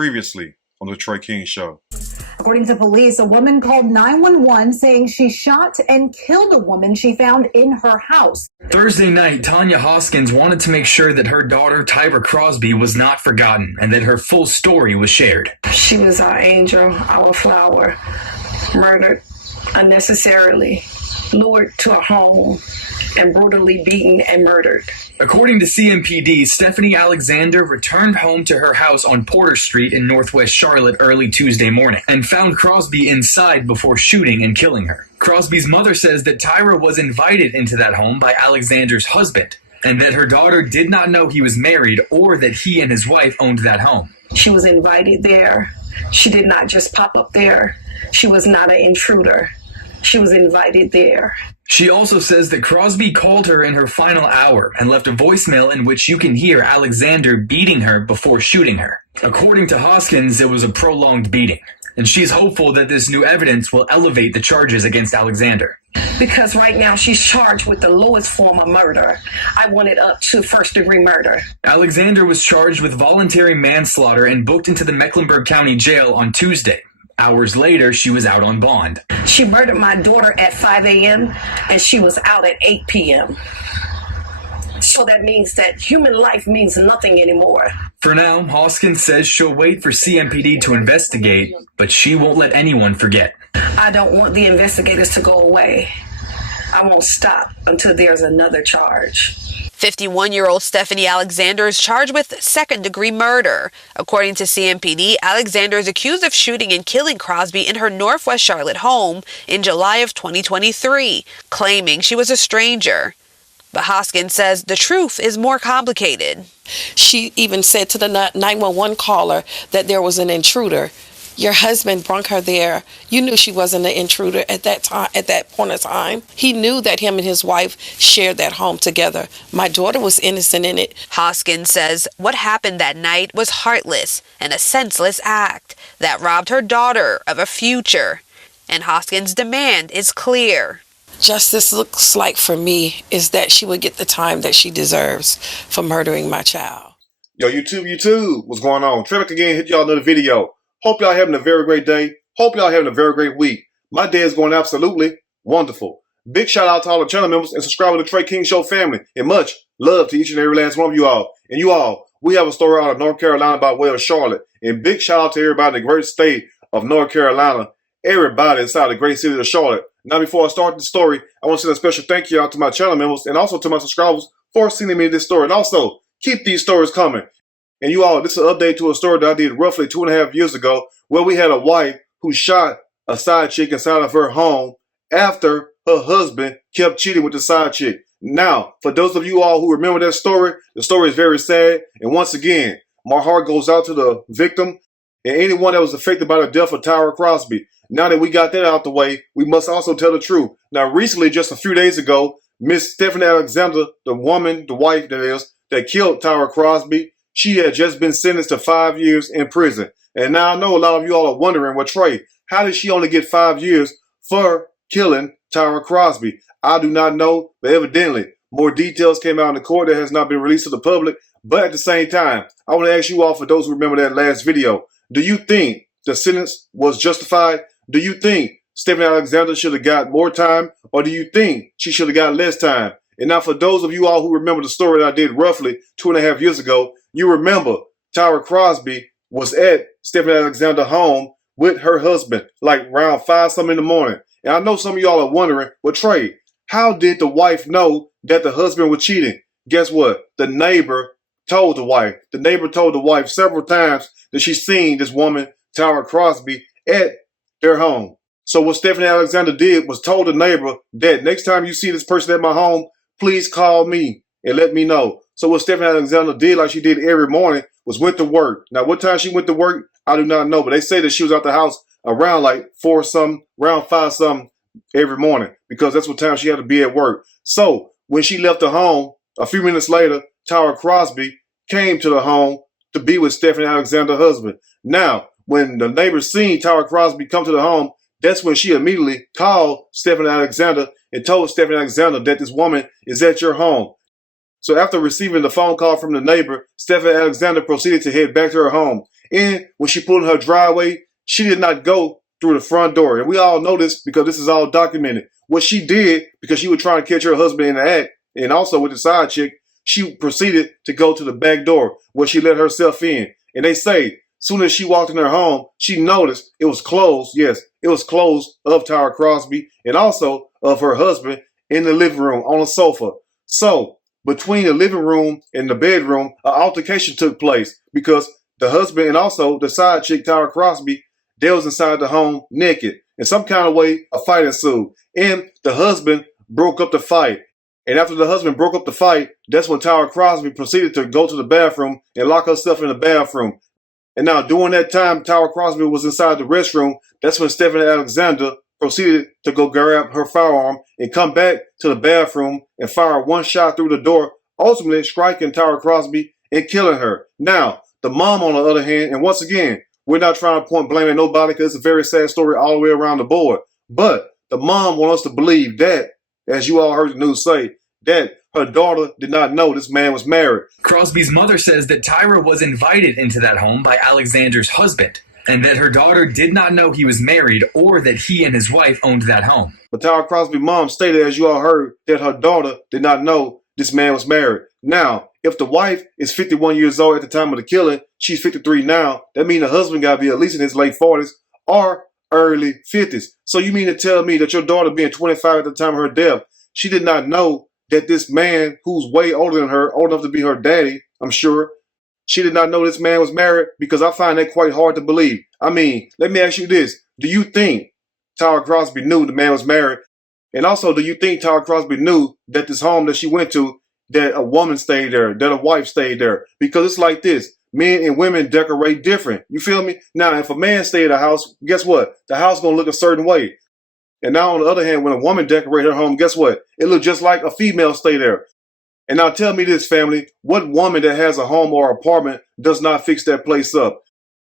Previously on the Trey King Show. According to police, a woman called 911 saying she shot and killed a woman she found in her house. Thursday night, Tanya Hoskins wanted to make sure that her daughter, Tyra Crosby, was not forgotten and that her full story was shared. She was our angel, our flower, murdered unnecessarily, lured to a home, and brutally beaten and murdered. According to CMPD, Stephanie Alexander returned home to her house on Porter Street in Northwest Charlotte early Tuesday morning and found Crosby inside before shooting and killing her. Crosby's mother says that Tyra was invited into that home by Alexander's husband and that her daughter did not know he was married or that he and his wife owned that home. She was invited there. She did not just pop up there. She was not an intruder. She was invited there. She also says that Crosby called her in her final hour and left a voicemail in which you can hear Alexander beating her before shooting her. According to Hoskins, it was a prolonged beating, and she's hopeful that this new evidence will elevate the charges against Alexander. Because right now she's charged with the lowest form of murder. I want it up to first-degree murder. Alexander was charged with voluntary manslaughter and booked into the Mecklenburg County Jail on Tuesday. Hours later, she was out on bond. She murdered my daughter at 5 a.m. and she was out at 8 p.m. So that means that human life means nothing anymore. For now, Hoskins says she'll wait for CMPD to investigate, but she won't let anyone forget. I don't want the investigators to go away. I won't stop until there's another charge. 51-year-old Stephanie Alexander is charged with second-degree murder. According to CMPD, Alexander is accused of shooting and killing Crosby in her Northwest Charlotte home in July of 2023, claiming she was a stranger. But Hoskins says the truth is more complicated. She even said to the 911 caller that there was an intruder. Your husband brought her there. You knew she wasn't an intruder at that time, at that point of time. He knew that him and his wife shared that home together. My daughter was innocent in it. Hoskins says what happened that night was heartless and a senseless act that robbed her daughter of a future. And Hoskins' demand is clear. Justice looks like for me is that she would get the time that she deserves for murdering my child. Yo, YouTube, what's going on? Trey back again, hit y'all another video. Hope y'all having a very great day. Hope y'all having a very great week. My day is going absolutely wonderful. Big shout out to all the channel members and subscribers to the Trey King Show family. And much love to each and every last one of you all. And you all, we have a story out of North Carolina by way of Charlotte. And big shout out to everybody in the great state of North Carolina. Everybody inside the great city of Charlotte. Now, before I start the story, I want to send a special thank you out to my channel members and also to my subscribers for sending me this story. And also, keep these stories coming. And you all, this is an update to a story that I did roughly 2.5 years ago where we had a wife who shot a side chick inside of her home after her husband kept cheating with the side chick. Now, for those of you all who remember that story, the story is very sad. And once again, my heart goes out to the victim and anyone that was affected by the death of Tyra Crosby. Now that we got that out the way, we must also tell the truth. Now, recently, just a few days ago, Miss Stephanie Alexander, the woman, the wife that is, that killed Tyra Crosby, she had just been sentenced to 5 years in prison. And now I know a lot of you all are wondering, well, Trey, how did she only get 5 years for killing Tyra Crosby? I do not know, but evidently more details came out in the court that has not been released to the public. But at the same time, I want to ask you all, for those who remember that last video, do you think the sentence was justified? Do you think Stephanie Alexander should have got more time, or do you think she should have got less time? And now for those of you all who remember the story that I did roughly 2.5 years ago, you remember Tyra Crosby was at Stephanie Alexander's home with her husband, like around 5-something in the morning. And I know some of y'all are wondering, well, Trey, how did the wife know that the husband was cheating? Guess what? The neighbor told the wife. The neighbor told the wife several times that she's seen this woman, Tyra Crosby, at their home. So what Stephanie Alexander did was told the neighbor that next time you see this person at my home, please call me and let me know. So what Stephanie Alexander did, like she did every morning, was went to work. Now, what time she went to work, I do not know. But they say that she was out the house around like 4-something, around 5-something every morning, because that's what time she had to be at work. So when she left the home, a few minutes later, Tyra Crosby came to the home to be with Stephanie Alexander's husband. Now, when the neighbors seen Tyra Crosby come to the home, that's when she immediately called Stephanie Alexander and told Stephanie Alexander that this woman is at your home. So after receiving the phone call from the neighbor, Stephanie Alexander proceeded to head back to her home. And when she pulled in her driveway, she did not go through the front door. And we all know this because this is all documented. What she did, because she was trying to catch her husband in the act, and also with the side chick, she proceeded to go to the back door where she let herself in. And they say, soon as she walked in her home, she noticed it was closed. Yes, it was closed of Tyra Crosby and also of her husband in the living room on a sofa. So between the living room and the bedroom, an altercation took place because the husband and also the side chick, Tyra Crosby, they was inside the home naked. In some kind of way, a fight ensued. And the husband broke up the fight. And after the husband broke up the fight, that's when Tyra Crosby proceeded to go to the bathroom and lock herself in the bathroom. And now during that time, Tyra Crosby was inside the restroom. That's when Stephanie Alexander proceeded to go grab her firearm and come back to the bathroom and fire one shot through the door, ultimately striking Tyra Crosby and killing her. Now, the mom, on the other hand, and once again, we're not trying to point blame at nobody because it's a very sad story all the way around the board. But the mom wants us to believe that, as you all heard the news say, that her daughter did not know this man was married. Crosby's mother says that Tyra was invited into that home by Alexander's husband, and that her daughter did not know he was married or that he and his wife owned that home. But Tyra Crosby's mom stated, as you all heard, that her daughter did not know this man was married. Now, if the wife is 51 years old at the time of the killing, she's 53 now, that means the husband got to be at least in his late 40s or early 50s. So you mean to tell me that your daughter being 25 at the time of her death, she did not know that this man who's way older than her, old enough to be her daddy, I'm sure, she did not know this man was married? Because I find that quite hard to believe. I mean, let me ask you this. Do you think Tyra Crosby knew the man was married? And also, do you think Tyra Crosby knew that this home that she went to, that a woman stayed there, that a wife stayed there? Because it's like this. Men and women decorate different. You feel me? Now, if a man stay at a house, guess what? The house going to look a certain way. And now, on the other hand, when a woman decorate her home, guess what? It looks just like a female stay there. And now tell me this, family, what woman that has a home or apartment does not fix that place up?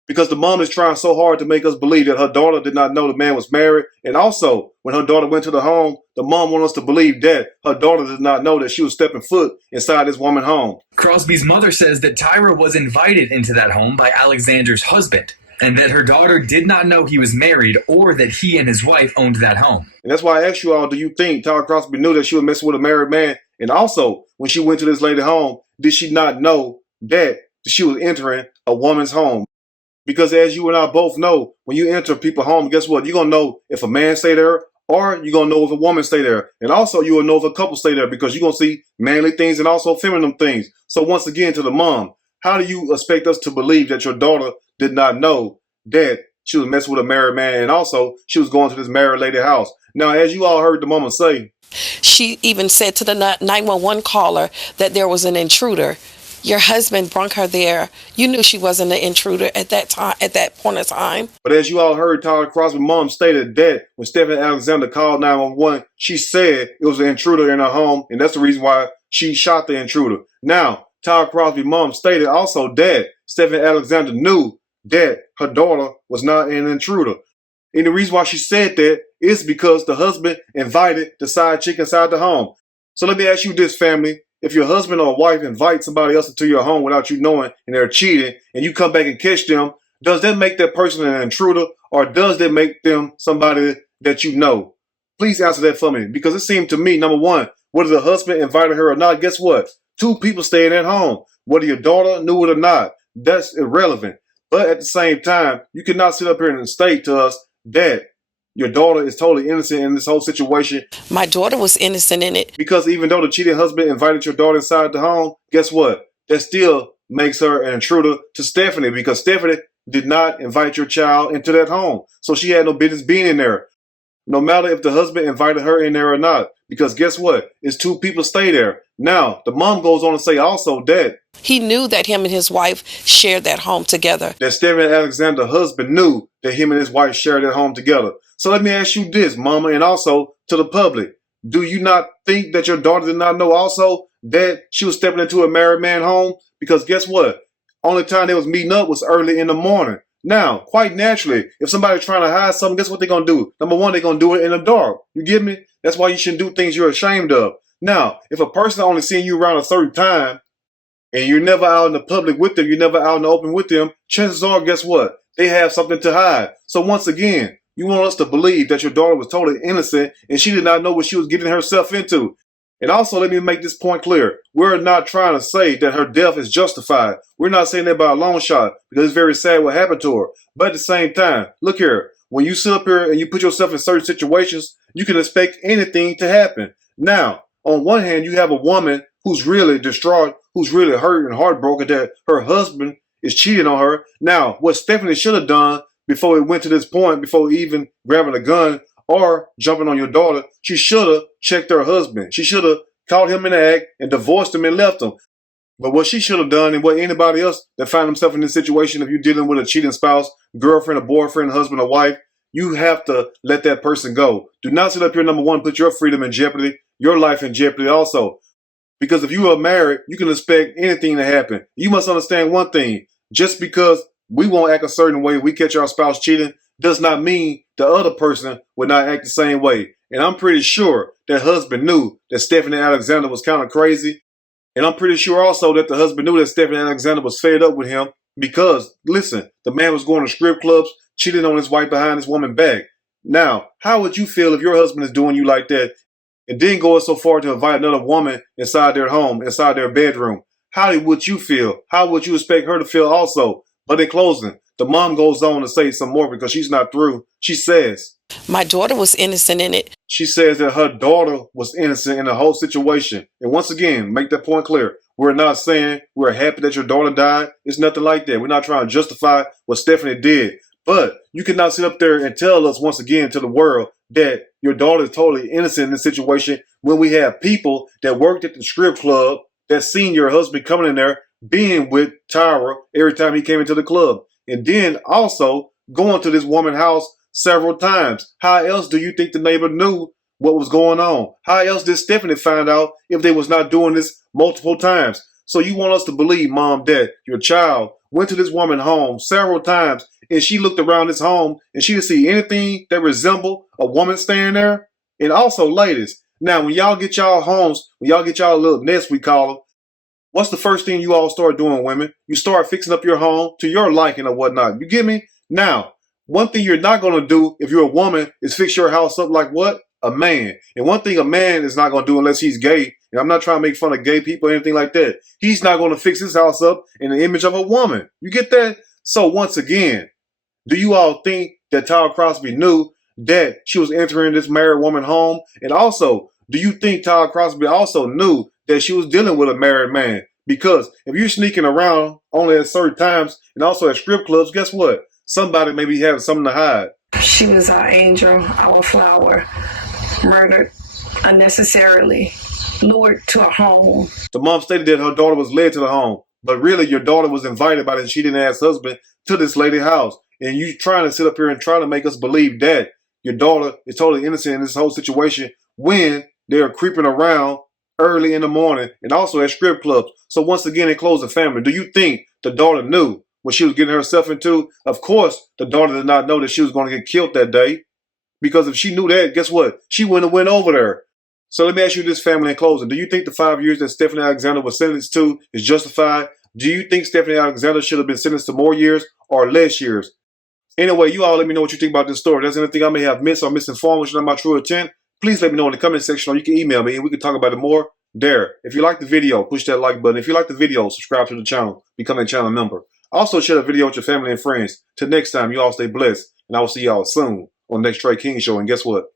Because the mom is trying so hard to make us believe that her daughter did not know the man was married. And also, when her daughter went to the home, the mom wants us to believe that her daughter did not know that she was stepping foot inside this woman's home. Crosby's mother says that Tyra was invited into that home by Alexander's husband, and that her daughter did not know he was married or that he and his wife owned that home. And that's why I asked you all, do you think Tyra Crosby knew that she was messing with a married man? And also, when she went to this lady's home, did she not know that she was entering a woman's home? Because as you and I both know, when you enter people's home, guess what? You're going to know if a man stay there or you're going to know if a woman stay there. And also, you will know if a couple stay there because you're going to see manly things and also feminine things. So once again, to the mom, how do you expect us to believe that your daughter did not know that she was messing with a married man and also she was going to this married lady house? Now, as you all heard the mama say, she even said to the 911 caller that there was an intruder. Your husband brought her there. You knew she wasn't an intruder at that time, at that point of time. But as you all heard, Tyra Crosby's mom stated that when Stephanie Alexander called 911, she said it was an intruder in her home, and that's the reason why she shot the intruder. Now, Tyra Crosby's mom stated also that Stephanie Alexander knew that her daughter was not an intruder. And the reason why she said that is because the husband invited the side chick inside the home. So let me ask you this, family. If your husband or wife invites somebody else into your home without you knowing and they're cheating and you come back and catch them, does that make that person an intruder or does that make them somebody that you know? Please answer that for me because it seemed to me, number one, whether the husband invited her or not, guess what? Two people staying at home. Whether your daughter knew it or not, that's irrelevant. But at the same time, you cannot sit up here and state to us that your daughter is totally innocent in this whole situation. My daughter was innocent in it. Because even though the cheating husband invited your daughter inside the home, guess what? That still makes her an intruder to Stephanie because Stephanie did not invite your child into that home. So she had no business being in there. No matter if the husband invited her in there or not. Because guess what? It's two people stay there. Now, the mom goes on to say also that he knew that him and his wife shared that home together. That Stephanie Alexander's husband knew that him and his wife shared that home together. So let me ask you this, mama, and also to the public. Do you not think that your daughter did not know also that she was stepping into a married man's home? Because guess what? Only time they was meeting up was early in the morning. Now, quite naturally, if somebody's trying to hide something, guess what they're going to do? Number one, they're going to do it in the dark. You get me? That's why you shouldn't do things you're ashamed of. Now, if a person only seeing you around a certain time, and you're never out in the public with them, you're never out in the open with them, chances are, guess what? They have something to hide. So once again, you want us to believe that your daughter was totally innocent and she did not know what she was getting herself into. And also, let me make this point clear. We're not trying to say that her death is justified. We're not saying that by a long shot because it's very sad what happened to her. But at the same time, look here. When you sit up here and you put yourself in certain situations, you can expect anything to happen. Now, on one hand, you have a woman who's really distraught, who's really hurt and heartbroken that her husband is cheating on her. Now, what Stephanie should have done before it went to this point, before even grabbing a gun or jumping on your daughter, she should have checked her husband. She should have caught him in the act and divorced him and left him. But what she should have done, and what anybody else that find themselves in this situation, if you're dealing with a cheating spouse, girlfriend, a boyfriend, husband, or wife, you have to let that person go. Do not sit up here, number one, put your freedom in jeopardy, your life in jeopardy also. Because if you are married, you can expect anything to happen. You must understand one thing. Just because we won't act a certain way, we catch our spouse cheating, does not mean the other person will not act the same way. And I'm pretty sure that husband knew that Stephanie Alexander was kind of crazy. And I'm pretty sure also that the husband knew that Stephanie Alexander was fed up with him because, listen, the man was going to strip clubs, cheating on his wife behind his woman's back. Now, how would you feel if your husband is doing you like that and then going so far to invite another woman inside their home, inside their bedroom? How would you feel? How would you expect her to feel also? But in closing, the mom goes on to say some more because she's not through. She says, My daughter was innocent in it. she says that her daughter was innocent in the whole situation. And once again, make that point clear. We're not saying we're happy that your daughter died. It's nothing like that. We're not trying to justify what Stephanie did. But you cannot sit up there and tell us once again to the world that your daughter is totally innocent in this situation when we have people that worked at the strip club that seen your husband coming in there being with Tyra every time he came into the club. And then also going to this woman's house several times. How else do you think the neighbor knew what was going on? How else did Stephanie find out if they was not doing this multiple times? So you want us to believe, Mom, that your child went to this woman's home several times and she looked around this home and she didn't see anything that resembled a woman staying there? And also, ladies, now when y'all get y'all homes, when y'all get y'all little nest, we call them, what's the first thing you all start doing, women? You start fixing up your home to your liking or whatnot. You get me? Now, one thing you're not going to do if you're a woman is fix your house up like what? A man. And one thing a man is not going to do unless he's gay, and I'm not trying to make fun of gay people or anything like that, he's not going to fix his house up in the image of a woman. You get that? So once again, do you all think that Tyra Crosby knew that she was entering this married woman home? And also, do you think Tyra Crosby also knew that she was dealing with a married man? Because if you're sneaking around only at certain times and also at strip clubs, guess what? Somebody may be having something to hide. She was our angel, our flower, murdered unnecessarily, lured to a home. The mom stated that her daughter was led to the home, but really your daughter was invited by the cheating ass husband to this lady's house. And you trying to sit up here and try to make us believe that your daughter is totally innocent in this whole situation when they're creeping around early in the morning and also at strip clubs. So once again, in closing, family, do you think the daughter knew what she was getting herself into? Of course, the daughter did not know that she was going to get killed that day. Because if she knew that, guess what? She wouldn't have went over there. So let me ask you this, family, in closing. Do you think the 5 years that Stephanie Alexander was sentenced to is justified? Do you think Stephanie Alexander should have been sentenced to more years or less years? Anyway, you all let me know what you think about this story. If there's anything I may have missed or misinformed, which is not my true intent, please let me know in the comment section, or you can email me and we can talk about it more there. If you like the video, push that like button. If you like the video, subscribe to the channel, become a channel member. Also, share the video with your family and friends. Till next time, you all stay blessed, and I will see y'all soon on the next Trey King Show. And guess what?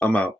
I'm out.